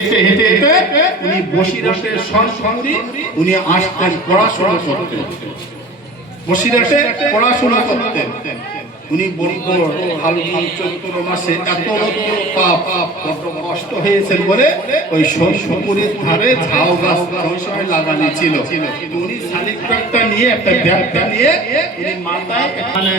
হেঁটে হেঁটে হেঁটে উনি বসিরহাটের সঙ্গে উনি আসতেন পড়াশোনা করতেন বসিরহাটে পড়াশোনা করতেন। উনি বলতেন ফাল্গুন চৈত্র মাসে এত পাপ, বড্ড কষ্ট হয়েছেন বলে ওই সোমপুরের ধারে ঝাউ গাছ ওই সময় লাগানো ছিল। উনি শালিক নিয়ে একটা ব্যাগটা নিয়ে উনি মাথায় এখানে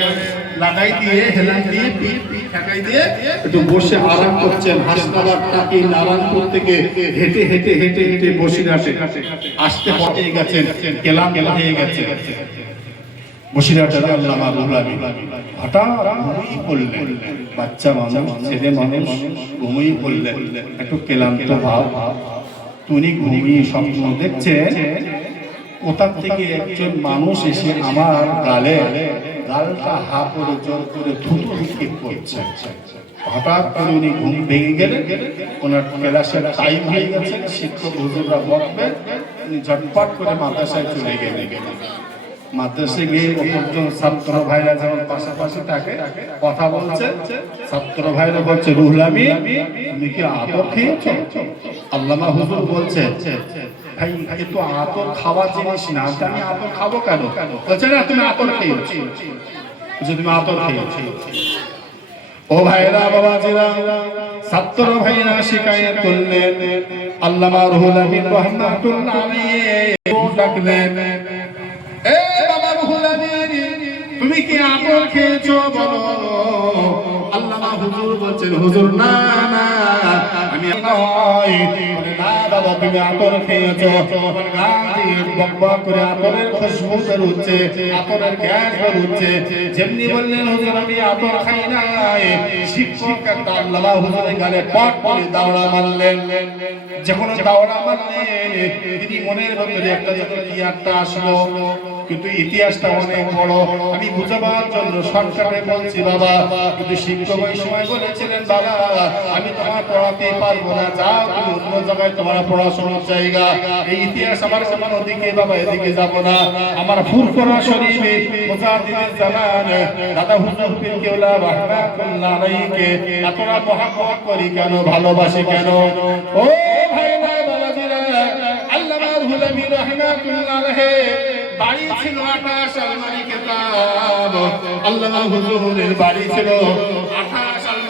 লাগাই দিয়ে, হেলান দিয়ে, পিঠ ঠেকাই দিয়ে একটু বসে আরাম করছেন। হাসনাবাদ টাকি নারায়ণপুর থেকে হেঁটে হেঁটে হেঁটে হেঁটে বসিরহাটে। আসতে পথে গেছেন কেলাম হয়ে গেছে। বাচ্চা একটু ভাব। থেকে একজন মানুষ এসে আমার গালে গালটা হা করে, জোর করে থুতু নিক্ষেপ করছে হঠাৎ করে উনি ঘুম ভেঙে গেলেন ওনার ক্লাসের টাইম হয়ে গেছে। শিক্ষক হুজুররা বকবে, উনি ঝটপট করে মাদ্রাসায় চলে মাদ্রাসে গিয়ে অপরজন ছাত্র ভাইরা যেমন পাশাপাশি থাকে, কথা বলছে, ছাত্র ভাইরা বলছে রুহলামি তুমি কি আতর খেয়েছো? আল্লামা হুজুর বলছে, ভাই খাওয়া জিনিস কেন? তুমি ছাত্র আল্লামা ডাকলেন এ বাবা রুহুল আমিন তুমি কি আপেল খেয়েছো বলো? আল্লাহ হুজুর বলছেন হুজুর না না আমি নয়। তুমি খেয়েছো। কিন্তু ইতিহাসটা অনেক বড়। আমি বুঝাবার জন্য শর্টকাটে বলছি, বাবা, কিন্তু শিক্ষক ওই সময় বলেছিলেন, বাবা, আমি তোমার পড়াতে পারব না। যাও তুমি অন্য জায়গায় তোমার পড়াশোনার জায়গা, এই ইতিহাস আমার সমান ওদিকে বাবা, এদিকে যাব না। আমার ফুরফুরা শরীফে মুজাহিদুল জামান, দাদা হুজুর কেওলা রাহমাতুল্লাহ আলাইহিকে এতটা মহব্বত করি কেন, ভালোবাসি কেন? ও ভাইরা বাবাজিরা আল্লামা রুহুল আমিন রাহমাতুল্লাহ আলাইহি, বাড়ি ছিল আঠাশ আলমারি কেতাব। আল্লামা হুজুরের বাড়ি ছিল আলমারি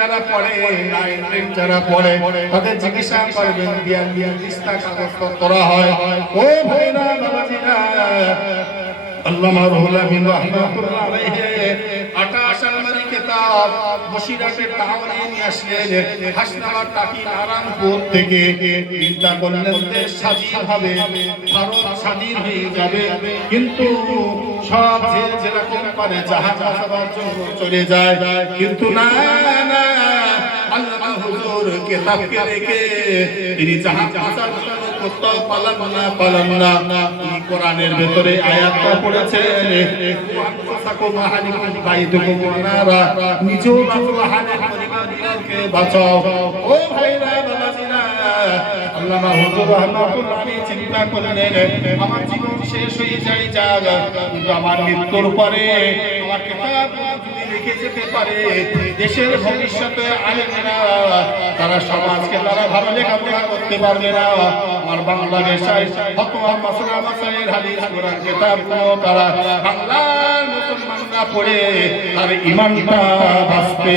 যারা পড়ে যারা পড়ে, তাদের জিজ্ঞাসা করবেন কতটা হয়। ও আল্লামা ভারত স্বাধীন হয়ে যাবে, কিন্তু সব যে যেরকম পারে জাহাজ বাঁচাবার জন্য চলে যায়। কিন্তু না কিতাবকে রেখে, তিনি বাঁচার জন্য কোথাও পালান না পালান না। কোরআনের ভেতরে আয়াতটা পড়েছেন নিজেও বাঁচাও। চিন্তা করলেন আমার জীবন শেষ হয়ে যায় কিন্তু আমার মৃত্যুর পরে আমার যেতে পারে দেশের ভবিষ্যতে আলেমেরা তারা সমাজকে তারা ভালো লেখাপড়া করতে পারবে না আমার বাংলাদেশে ফতোয়া মাসলা মাসাইল হাদিস কোরআন তারা বাংলার মুসলমানরা পড়ে তার ইমানটা বাঁচবে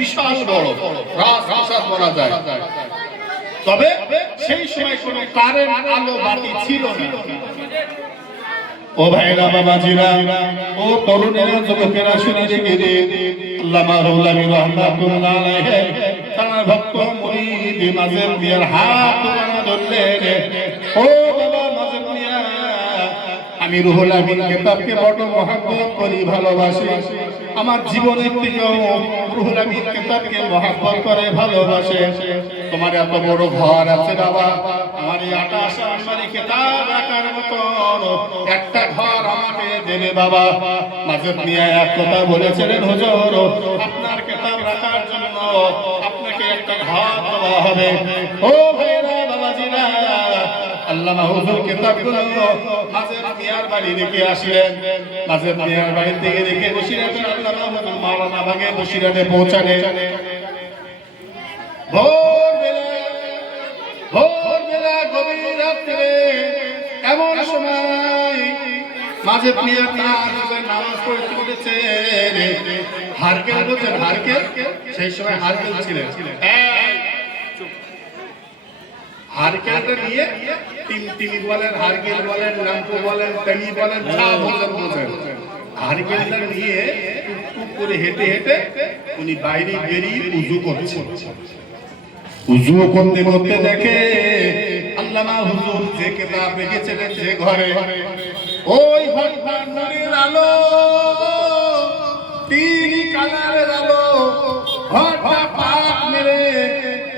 বিশাল বড় রাজপ্রাসাদ বলা যায়। তবে সেই সময় কোনো কারেন্ট আলো বাতি ছিল না। ও ভাইরা, বাবাজিরা, ও তরুণেরা, যুবকেরা শুনে রেখে দে। আল্লামা রৌলামি রহমাতুল্লাহ আলাইহি, তার ভক্ত মুরিদ মাজের মিয়ার হাত ধরে ধরলেন ও বাবা আমি রুহুল আমিন কিতাবকে বড় মহব্বত করি, ভালোবাসি। আমার জীবনের থেকেও রুহুল আমিন কিতাবকে মহব্বত করে, ভালোবাসে। তোমার এত বড় ঘর আছে বাবা। আমার এই আটাশ আলমারি কিতাব রাখার মতন একটা ঘর আমাকে দেবে বাবা। মাজেদ মিয়া এক কথা বলেছিলেন, হুজুর, আপনার কিতাব রাখার জন্য আপনাকে একটা ঘর দেওয়া হবে। ও ভাইরা আল্লামা হুজুর কিতাবগুলো মাজেদ মিয়ার বাড়ি রেখে আসলেন। মাজেদ মিয়ার বাড়ি থেকে রেখে বসিরাটে আল্লামা হুজুর মাওলানা বাগে বসিরাটে পৌঁছালেন। ভোরবেলা ভোরবেলা গভীর রাত্রে এমন সময় মাঝে প্রিয়া তার নামাজ পড়তে উঠেছে হারকেল বলছেন হারকেল? সেই সময় হারকেল ছিলেন। এই, হারকেলটা নিয়ে দেখে যে কিতাব যে ঘরে, ওই আলো তিন কালারের আলো ঘরটা পাক মেরে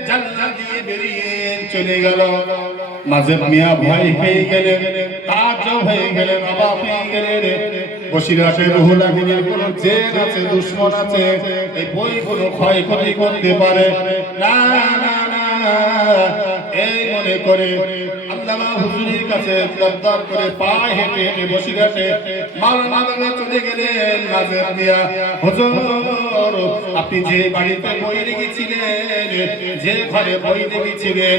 জানলা দিয়ে বেরিয়ে চলে গেল। মাঝে মিয়া ভাই হয়ে গেলেন তাজ হয়ে গেলেন বাবা হয়ে গেলেন। বসিরাটে রুহুল আমিনের কোন জেদ আছে, দুশ্মন আছে, এই বই কোনো ক্ষয়ক্ষতি করতে পারে। না না না, এই মনে করে আল্লামা হুজুরের কাছে দরদর করে পা হেঁটে হেঁটে বসিরাটে মাওলানা বাবা চলে গেলেন মাঝে মিয়া হুজুর, আপনি যে বাড়িতে বই রেখেছিলেন, যে ঘরে বই রেখেছিলেন,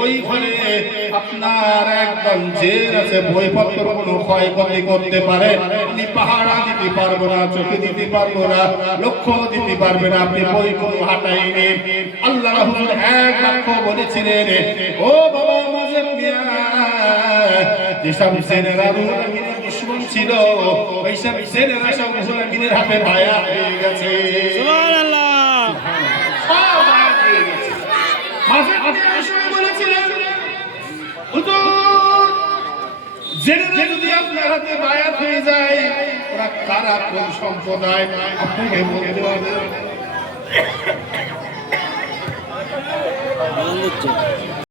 ওই ঘরে আপনার একদম জের আছে, বইপত্র কোনো ক্ষয়ক্ষতি করতে পারে। আপনি পাহারা দিতে পারব না, চোখে দিতে পারব না, লক্ষ্য দিতে পারবে না, আপনি বই কোনো হাঁটাইনি আল্লাহ হুজুর এক লক্ষ বলেছিলেন, ও বাবা যেসব সেনেরা দুশ্মন ছিল ওইসব সেনেরা সব রুহুল হাতে বায়া হয়ে গেছে হয়ে আপনার হাতে বায়াত হয়ে যায় ওরা কারা কোন সম্প্রদায়